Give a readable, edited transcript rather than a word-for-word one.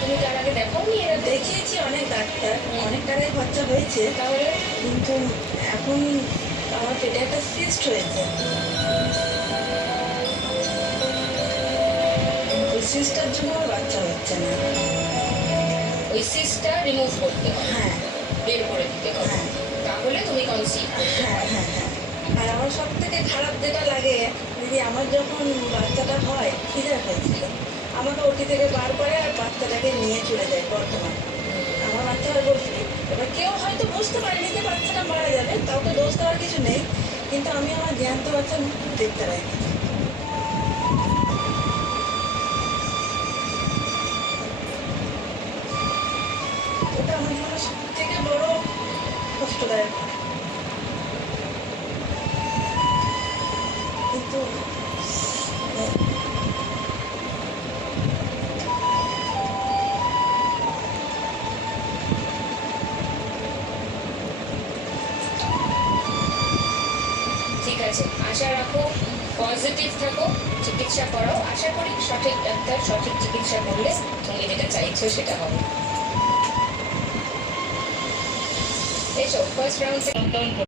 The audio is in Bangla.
তুমি তার আগে দেখাওনি? এরা দেখিয়েছি অনেক ডাক্তার, অনেক টাকায় খরচা হয়েছে, তাহলে কিন্তু এখন আমার পেটে একটা সিস্ট হয়েছে। ওই সিস্টটার জন্য আমার বাচ্চা হচ্ছে না। ওই সিস্টটা রিমুভ করতে হবে, হ্যাঁ বের করে দিতে হবে, হ্যাঁ তাহলে তুমি কনসিভ করতে হ্যাঁ পারবে। হ্যাঁ হ্যাঁ। আর আমার সব থেকে খারাপ যেটা লাগে, দিদি আমার যখন বাচ্চাটা হয় সিজার হয়েছিল, আমাকে ওটি থেকে বার করে আর বাচ্চাটাকে নিয়ে চলে যায় বর্ধমান। আমার বাচ্চা হয় বসি, এবার কেউ হয়তো বুঝতে পারেনি যে বাচ্চাটা মারা যাবে, কাউকে দোষ দেওয়ার কিছু নেই, কিন্তু আমি আমার জ্ঞান্ত বাচ্চা দেখতে পাইনি। ওটা আমার জন্য সব থেকে বড় কষ্টদায়ক। কিন্তু ঠিক আছে, আশা রাখো, পজিটিভ থাকো, চিকিৎসা করো, আশা করি সঠিক ডাক্তার সঠিক চিকিৎসা করলে তুমি যেটা চাইছো সেটা হবে। এসো ফার্স্ট রাউন্ড থেকে